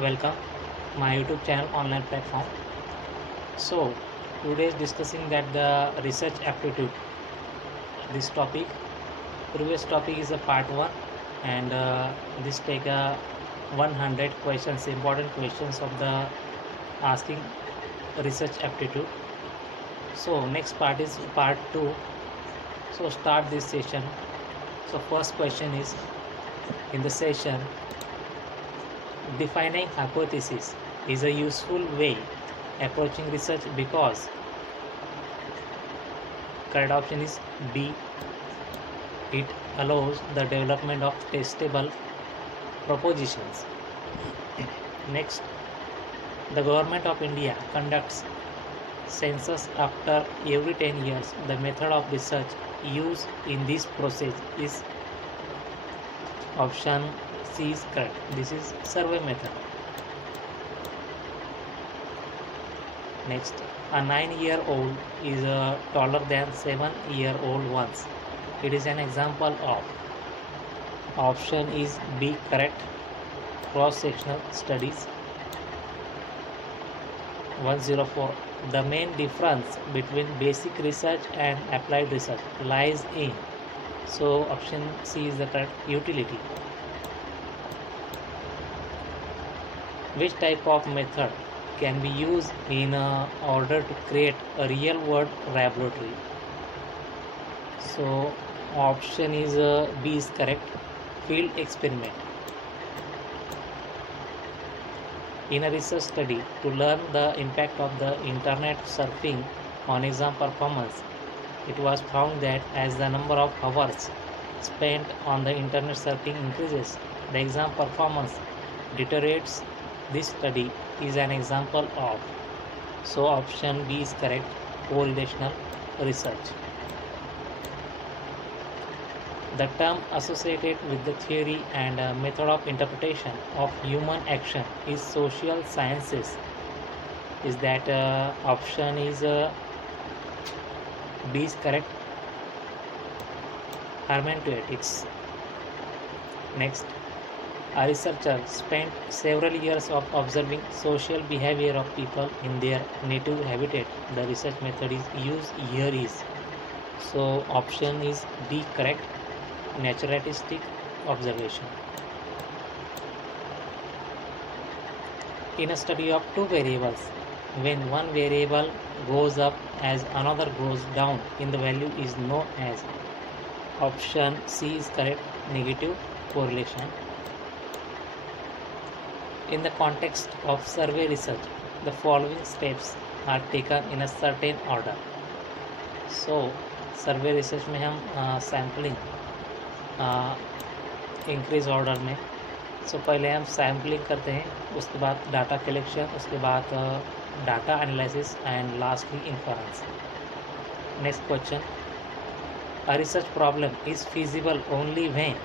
welcome my YouTube channel online platform. So today is discussing that the research aptitude. This topic, previous topic is a part one, and this take a 100 questions, important questions of the asking research aptitude. So next part is part two. So start this session. So first question is in the session. Defining hypothesis is a useful way approaching research because correct option is B. It allows the development of testable propositions. Next, the government of India conducts census after every 10 years. The method of research used in this process is option C is correct. This is survey method. Next, a 9-year-old is taller than 7-year-old ones. It is an example of option is B correct. Cross-sectional studies. 104. The main difference between basic research and applied research lies in. So option C is the correct utility. Which type of method can be used in order to create a real world laboratory? So option is B is correct. Field experiment. In a research study to learn the impact of the internet surfing on exam performance, it was found that as the number of hours spent on the internet surfing increases, the exam performance deteriorates. This study is an example of. So option B is correct. Correlational research. The term associated with the theory and method of interpretation of human action is social sciences. Is that option is B is correct. Hermeneutics. Next, a researcher spent several years of observing social behavior of people in their native habitat. The research method is used here is. So option is D correct. Naturalistic observation. In a study of two variables, when one variable goes up as another goes down in the value is known as. Option C is correct. Negative correlation. In the context of survey research, the following steps are taken in a certain order. So survey research में हम sampling increase order में पहले हम sampling करते हैं, उसके बाद data collection, उसके बाद data analysis and lastly inference. Next question, a research problem is feasible only when.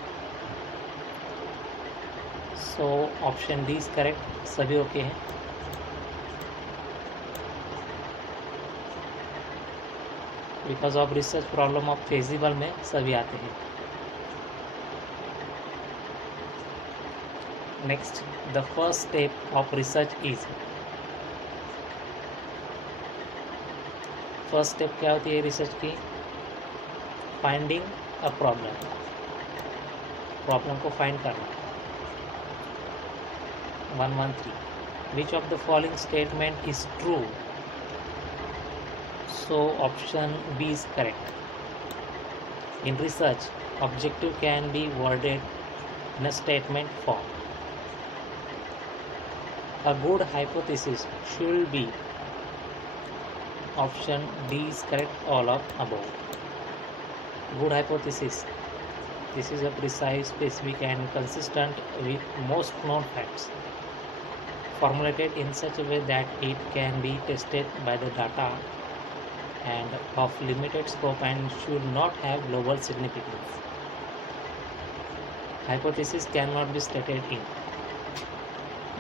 So option D is correct. सभी ओके हैं. Because of research problem of feasible में सभी आते हैं. Next, the first step of research is. First step क्या होती है research की? Finding a problem. प्रॉब्लम को फाइंड करना. 113. Which of the following statement is true? So option B is correct. In research, objective can be worded in a statement form. A good hypothesis should be. Option D is correct. All of above. Good hypothesis. This is a precise, specific, and consistent with most known facts. Formulated in such a way that it can be tested by the data and of limited scope and should not have global significance. Hypothesis cannot be stated in.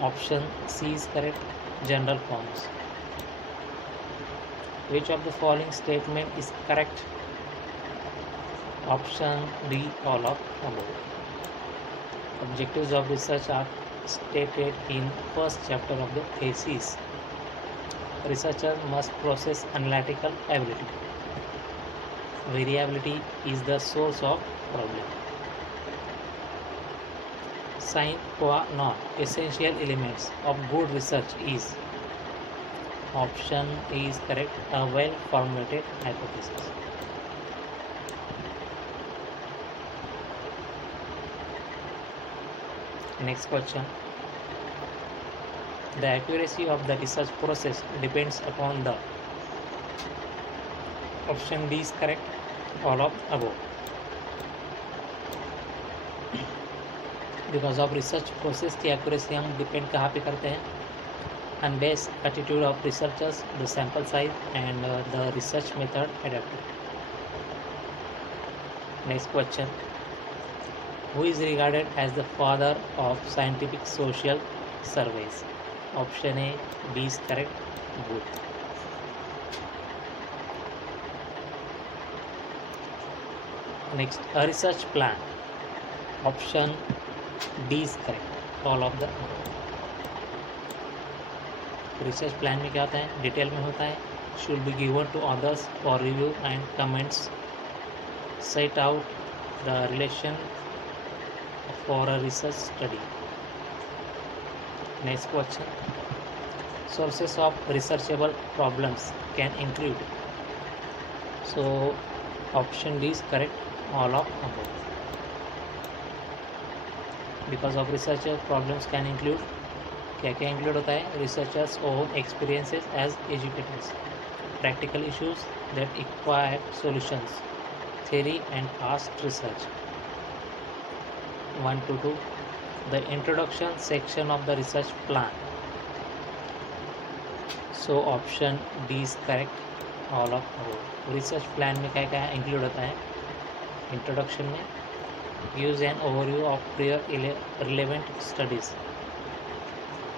Option C is correct. General forms. Which of the following statement is correct? Option D, all of above. Objectives of research are stated in first chapter of the thesis. Researcher must possess analytical ability. Variability is the source of problem. Sine qua non essential elements of good research is. Option is correct, a well formulated hypothesis. Next question. The accuracy of the research process depends upon the. Option D is correct, all of above. Because of research process की accuracy हम depend कहाँ पे करते हैं? On base attitude of researchers, the sample size and the research method adapted. Next question. Who is regarded as the father of scientific social surveys? Option A, B is correct, Booth. Next, a research plan. Option D is correct, all of the above. Research plan में क्या होता है? Detail में होता है. Should be given to others for review and comments. Set out the relation for a research study. Next question. Sources of researchable problems can include. So option D is correct, all of above. Because of researcher problems can include. क्या क्या include होता है? Researchers own experiences as educators, practical issues that require solutions, theory and past research. 1 to 2. The introduction section of the research plan. So option D is correct, all of above. Research plan में क्या क्या include होता है? Introduction में gives an overview of prior relevant studies,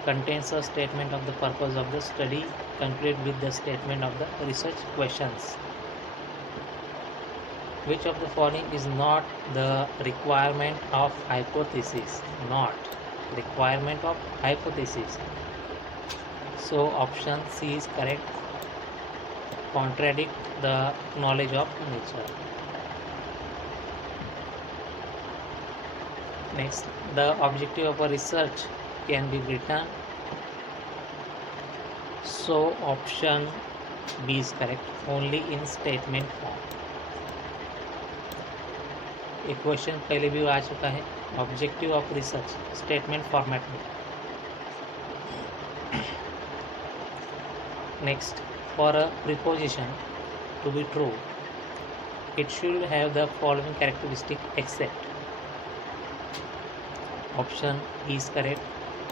contains a statement of the purpose of the study, complete with the statement of the research questions. Which of the following is not the requirement of hypothesis? Not requirement of hypothesis. So option C is correct. Contradict the knowledge of nature. Next, the objective of a research can be written. So option B is correct, only in statement form. एक question पहले भी आ चुका है. Objective of research statement format में. Next, for a preposition to be true it should have the following characteristic except. Option E is correct.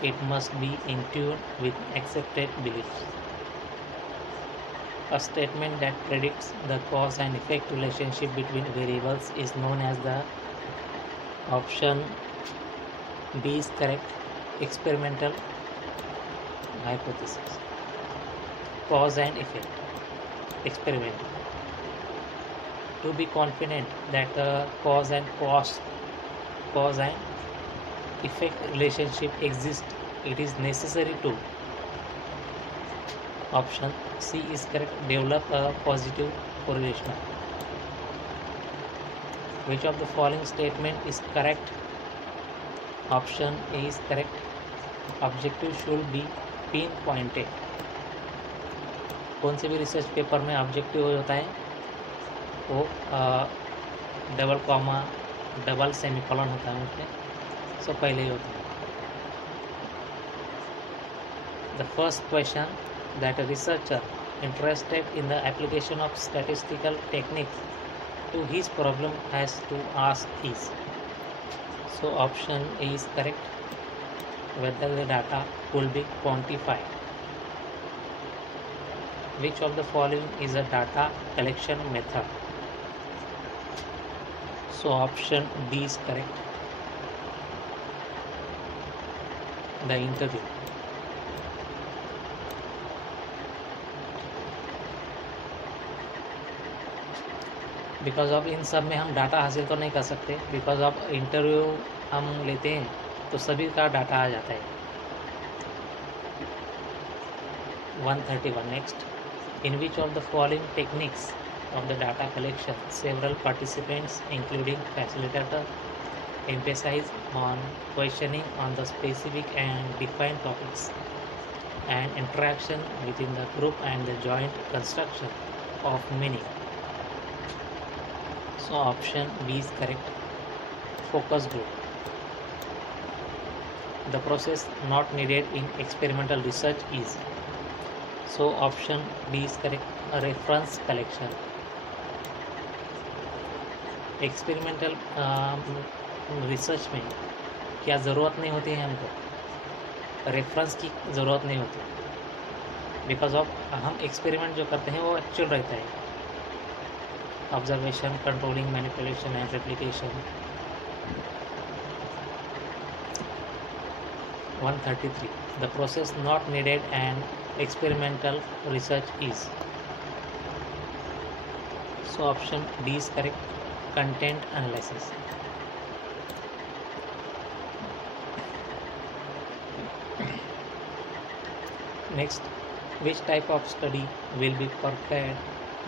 It must be in tune with accepted beliefs. A statement that predicts the cause and effect relationship between variables is known as the. Option B is correct, experimental hypothesis. Cause and effect, experimental. To be confident that a cause and effect relationship exists, it is necessary to. Option C is correct, develop a positive correlation. Which of the following statement is correct? Option A is correct, objective should be pinpointed. कौन से भी research paper में objective होता है वो double comma double semicolon होता है उसमें. सो पहले ही होता है. The first question that a researcher interested in the application of statistical techniques to his problem has to ask is. So option A is correct, whether the data could be quantified. Which of the following is a data collection method? So option D is correct, the interview. Because of इन सब में हम data हासिल तो नहीं कर सकते. Because of interview हम लेते हैं तो सभी का डाटा आ जाता है। 131 next. In which of the following techniques of the data collection several participants including facilitator emphasize on questioning on the specific and defined topics and interaction within the group and the joint construction of meaning? So option B is correct. Focus group. The process not needed in experimental research is. So option B is correct. Reference collection. Experimental research में क्या ज़रूरत नहीं होती है हमको, reference की ज़रूरत नहीं होती, बिकॉज ऑफ हम एक्सपेरिमेंट जो करते हैं वो एक्चुअल रहता है, observation, controlling, manipulation and replication. 133. The process not needed and experimental research is. So option D is correct. Content analysis. Next, which type of study will be prepared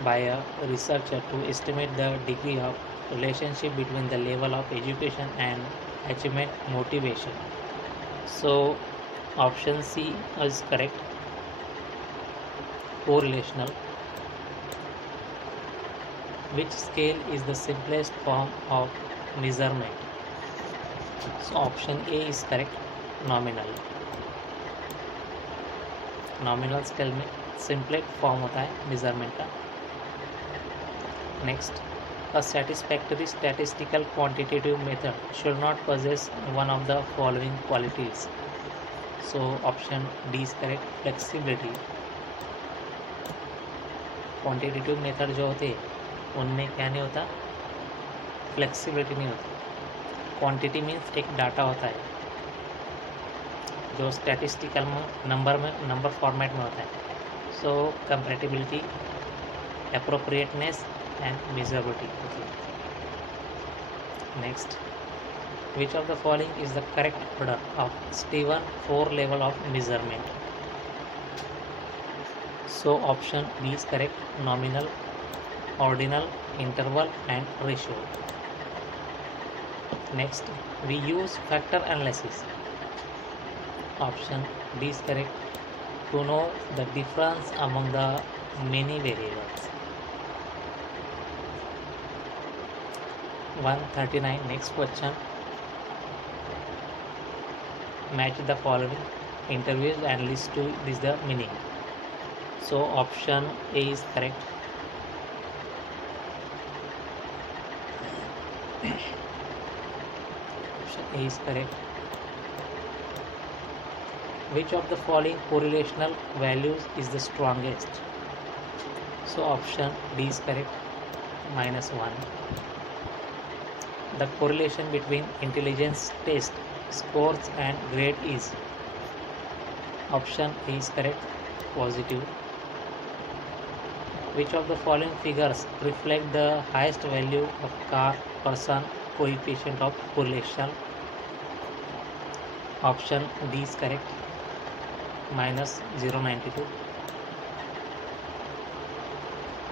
by a researcher to estimate the degree of relationship between the level of education and achievement motivation? So option C is correct. Correlational. Which scale is the simplest form of measurement? So option A is correct. Nominal. Nominal scale में simplest form होता है measurement का। Next, a satisfactory statistical quantitative method should not possess one of the following qualities. So option D is correct, flexibility. Quantitative method जो होते हैं उनमें क्या नहीं होता, फ्लेक्सिबिलिटी नहीं होती। क्वांटिटी मीन्स एक डाटा होता है जो स्टैटिस्टिकल नंबर फॉर्मेट में होता है। So comparability, appropriateness and measurability होती है। Next, which of the following is the correct order of Steven 4 level of measurement? So option B is correct, nominal, ordinal, interval and ratio. Next, we use factor analysis. Option D is correct, to know the difference among the many variables. 139 next question. Match the following interviews and list to this the meaning. So option A is correct. Option A is correct. Which of the following correlational values is the strongest? So option D is correct, -1. The correlation between intelligence test scores and grade is. Option A is correct, positive. Which of the following figures reflect the highest value of car person coefficient of correlation? Option D is correct, -0.92.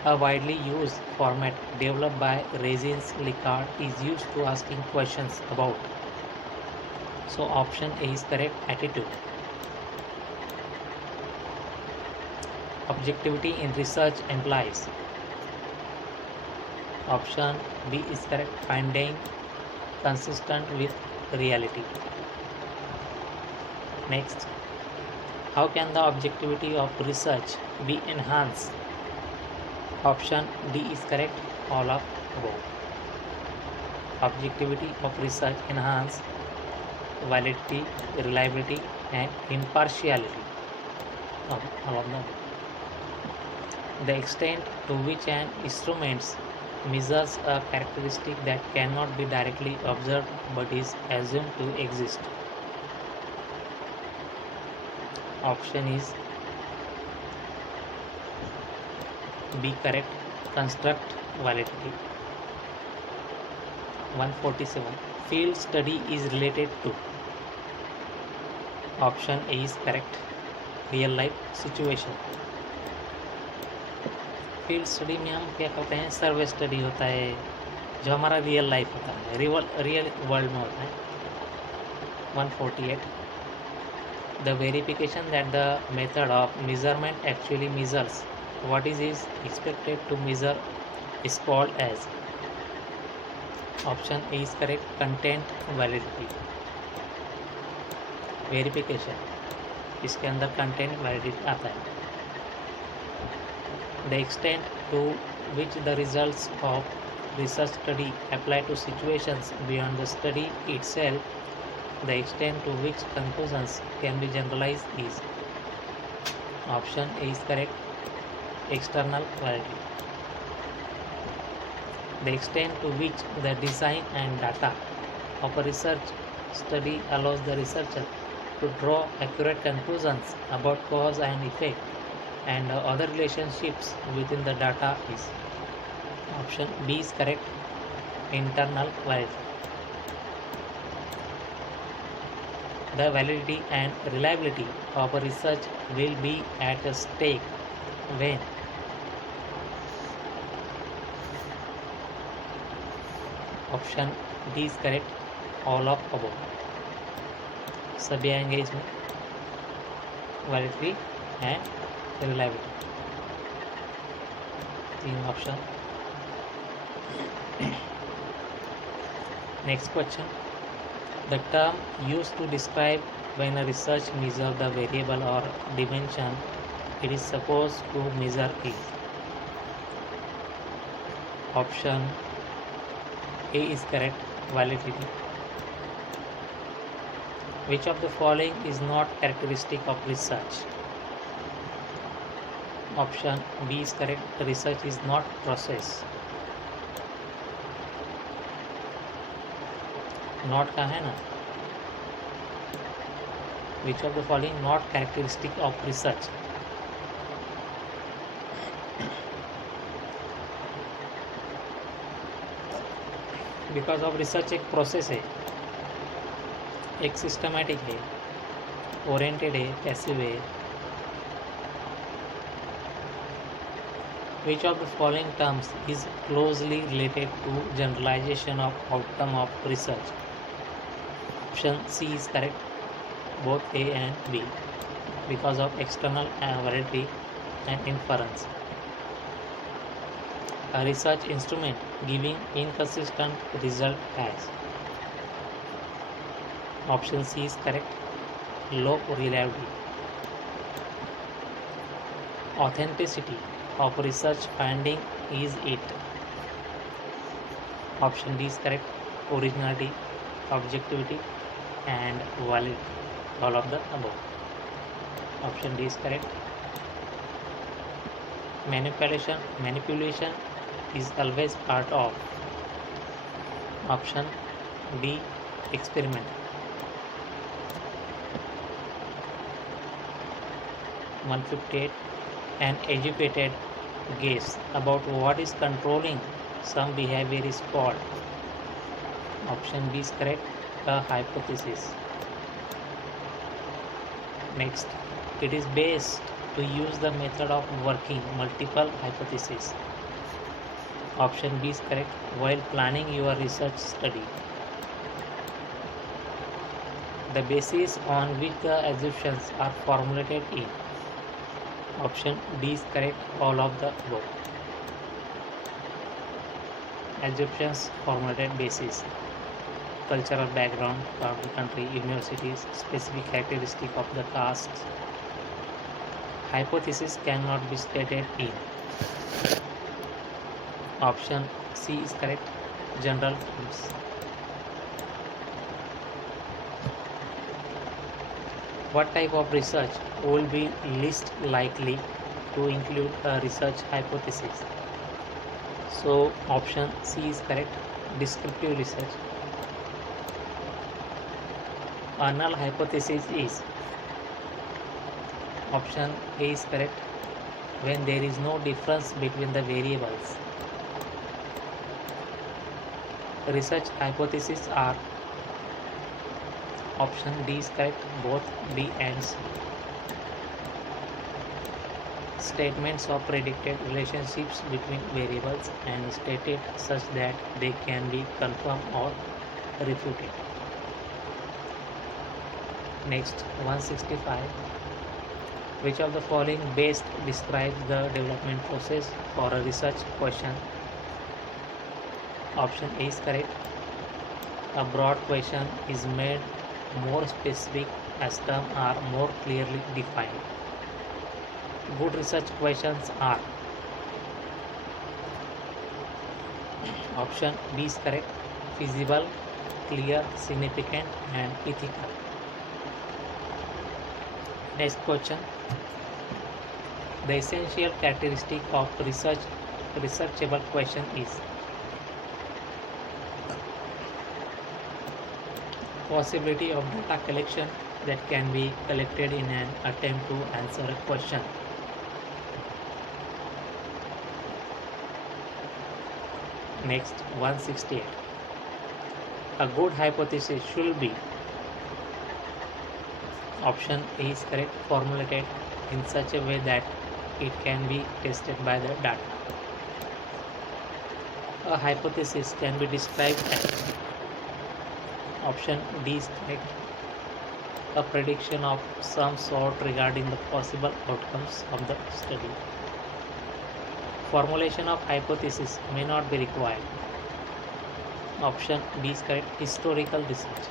A widely used format developed by Régis Licard is used to asking questions about. So option A is correct, attitude. Objectivity in research implies. Option B is correct, finding consistent with reality. Next, how can the objectivity of research be enhanced? Option D is correct, all of above. Objectivity of research enhance validity, reliability and impartiality of all of them. The extent to which an instrument measures a characteristic that cannot be directly observed but is assumed to exist. Option is B correct, construct validity. 147. Field study is related to. Option A is correct. Real life situation. Field study में हम क्या करते हैं, सर्वे study होता है जो हमारा real life होता है, रियल वर्ल्ड में होता है. 148. The verification that the method of measurement actually measures what is expected to measure is called as. Option A is correct. Content validity. Verification, इसके अंदर content validity आता है. The extent to which the results of research study apply to situations beyond the study itself, the extent to which conclusions can be generalized is. Option A is correct. External validity. The extent to which the design and data of a research study allows the researcher to draw accurate conclusions about cause and effect and other relationships within the data is. Option B is correct. Internal validity. The validity and reliability of a research will be at stake when. Option D is correct. All of above. सभी आएंगे इसमें, validity and reliability. 3 option. Next question. The term used to describe when a research measures the variable or dimension it is supposed to measure is. Option A is correct. Validity. Which of the following is not characteristic of research? Option B is correct. Research is not process. Not का है ना. Which of the following not characteristic of research? Because of research एक process है, एक systematic है, oriented है, passive है. Which of the following terms is closely related to generalization of outcome of research? Option C is correct. Both A and B. Because of external validity and inference. A research instrument giving inconsistent result has. Option C is correct. Low reliability. Authenticity of research finding is it. Option D is correct. Originality, objectivity and validity. All of the above. Option D is correct. Manipulation is always part of. Option D, experiment. 158. An educated guess about what is controlling some behavior is called. Option B is correct. A hypothesis. Next, it is best to use the method of working multiple hypotheses. Option B is correct. While planning your research study. The basis on which the assumptions are formulated in. Option D is correct. All of the above. Assumptions, formulated basis. Cultural background of the country, universities, specific characteristic of the castes. Hypothesis cannot be stated in. Option C is correct. General terms. What type of research will be least likely to include a research hypothesis? So option C is correct. Descriptive research. A null hypothesis is. Option A is correct. When there is no difference between the variables. Research hypotheses are Option D is correct, both B and C. Statements of predicted relationships between variables and stated such that they can be confirmed or refuted. Next, 165. Which of the following best describes the development process for a research question? Option A is correct. A broad question is made more specific as terms are more clearly defined. Good research questions are. Option B is correct. Feasible, clear, significant, and ethical. Next question. The essential characteristic of researchable question is possibility of data collection that can be collected in an attempt to answer a question. Next, 168. A good hypothesis should be. Option A is correct, formulated in such a way that it can be tested by the data. A hypothesis can be described as. Option D is correct, a prediction of some sort regarding the possible outcomes of the study. Formulation of hypothesis may not be required. Option B is correct, historical research.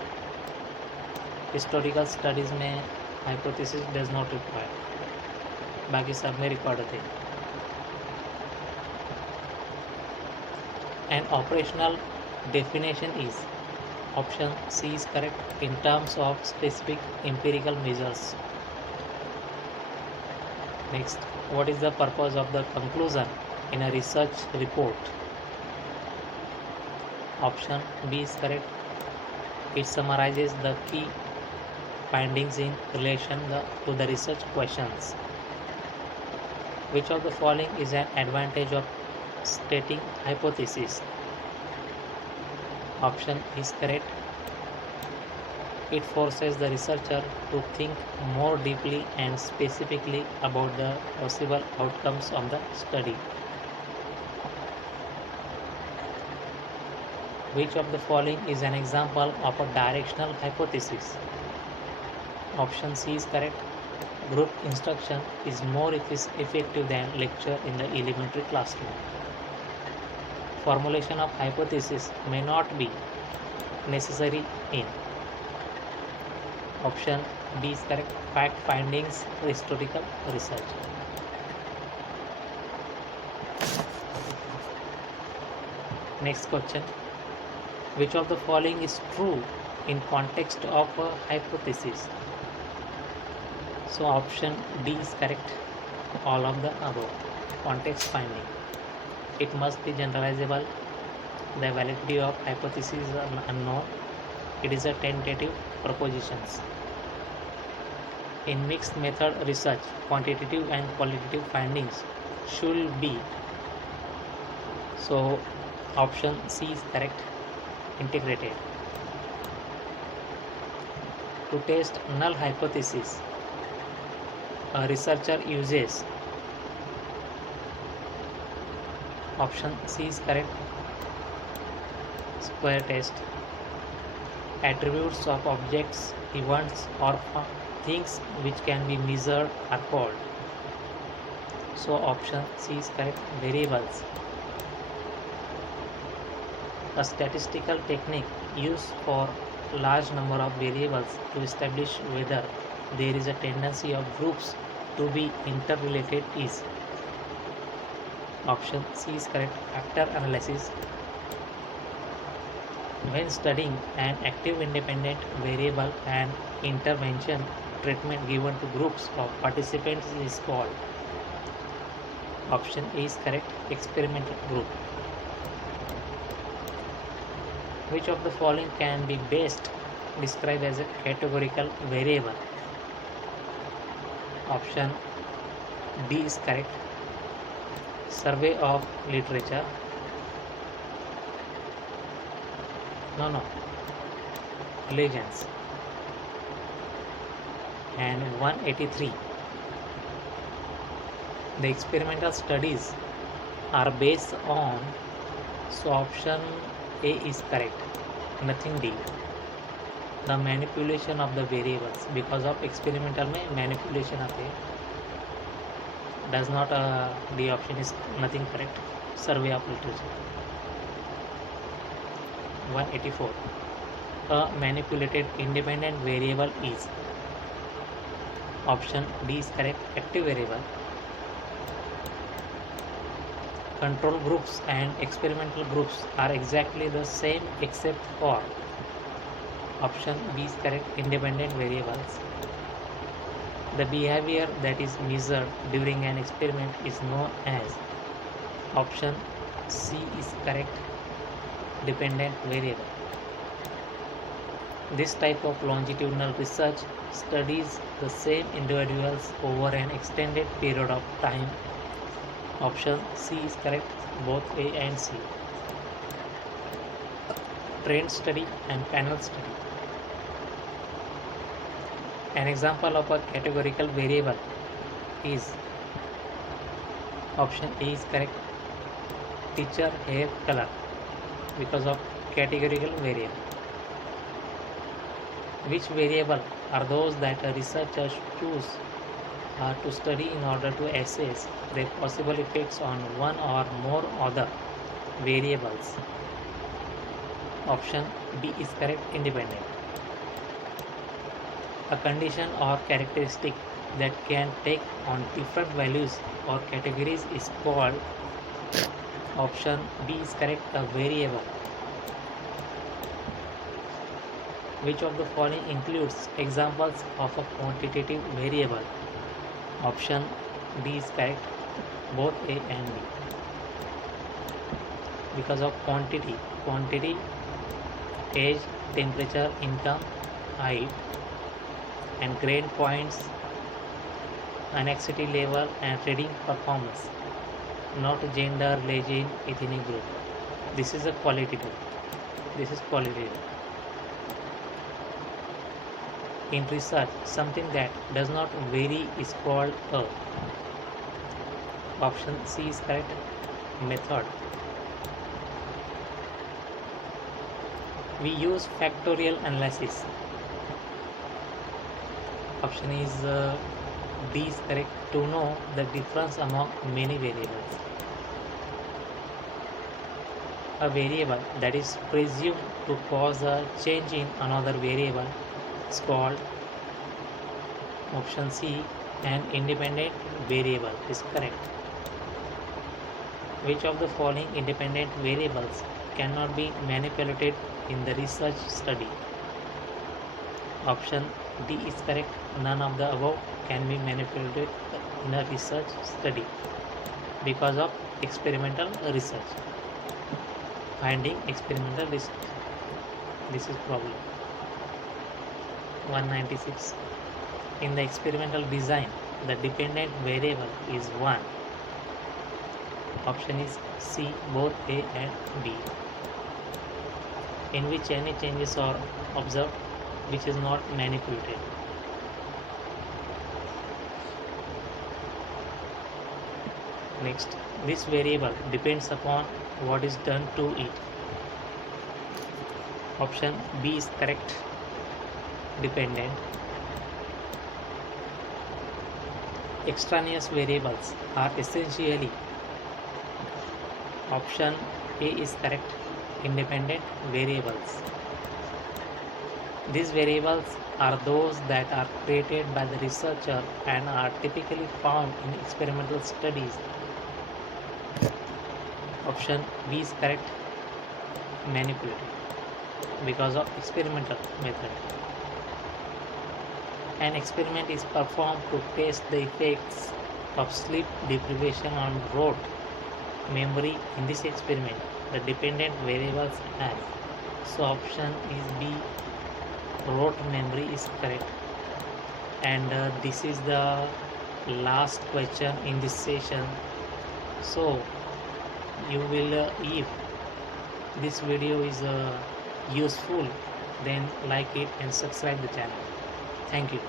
Historical studies में hypothesis does not require, बाकी सब में required होते हैं. An operational definition is. Option C is correct, in terms of specific empirical measures. Next, what is the purpose of the conclusion in a research report? Option B is correct, it summarizes the key findings in relation to the research questions. Which of the following is an advantage of stating hypothesis? Option is correct, it forces the researcher to think more deeply and specifically about the possible outcomes of the study. Which of the following is an example of a directional hypothesis? Option C is correct, group instruction is more effective than lecture in the elementary classroom. Formulation of hypothesis may not be necessary in. Option D is correct, fact findings, historical research. Next question. Which of the following is true in context of a hypothesis? So option D is correct, all of the above. Context finding. It must be generalizable. The validity of hypothesis is unknown. It is a tentative propositions. In mixed method research, quantitative and qualitative findings should be. So option C is correct, integrated. To test null hypothesis, a researcher uses. Option C is correct, square test. Attributes of objects, events, or things which can be measured are called. So option C is correct, variables. A statistical technique used for large number of variables to establish whether there is a tendency of groups to be interrelated is. Option C is correct, factor analysis. When studying an active independent variable, and intervention treatment given to groups of participants is called. Option A is correct, experimental group. Which of the following can be best described as a categorical variable? Option D is correct, survey of literature. No, religions. and 183. The experimental studies are based on, so option A is correct, nothing D. The manipulation of the variables, because of experimental में manipulation आते हैं, does not D option is nothing correct. Survey of literature. 184. A manipulated independent variable is, option D is correct, active variable. Control groups and experimental groups are exactly the same except for, option B is correct, independent variables. The behavior that is measured during an experiment is known as, option C is correct, dependent variable. This type of longitudinal research studies the same individuals over an extended period of time. Option C is correct, both A and C. Trend study and panel study. An example of a categorical variable is, option A is correct, teacher hair color, because of categorical variable. Which variable are those that researchers choose to study in order to assess their possible effects on one or more other variables? Option B is correct, independent. A condition or characteristic that can take on different values or categories is called, option B is correct, a variable. Which of the following includes examples of a quantitative variable? Option D is correct, both A and B. Because of quantity, age, temperature, income, height, and grade points, anxiety level, and reading performance, not gender, legend, ethnic group. This is a qualitative. In research, something that does not vary is called a, option C is correct, method. We use factorial analysis. Option is D is correct, to know the difference among many variables. A variable that is presumed to cause a change in another variable is called, option C, an independent variable is correct. Which of the following independent variables cannot be manipulated in the research study? Option D is correct, none of the above can be manipulated in a research study because of experimental research. Finding experimental research. This is problem. 196. In the experimental design, the dependent variable is 1. Option is C, both A and B. In which any changes are observed which is not manipulated. Next, this variable depends upon what is done to it. Option B is correct, dependent. Extraneous variables are essentially, option A is correct, independent variables. These variables are those that are created by the researcher and are typically found in experimental studies. Option B is correct, manipulated, because of experimental method. An experiment is performed to test the effects of sleep deprivation on rote memory. In this experiment, the dependent variables are, so option is B, rote memory is correct. And this is the last question in this session. So you will if this video is useful, then like it and subscribe the channel. Thank you.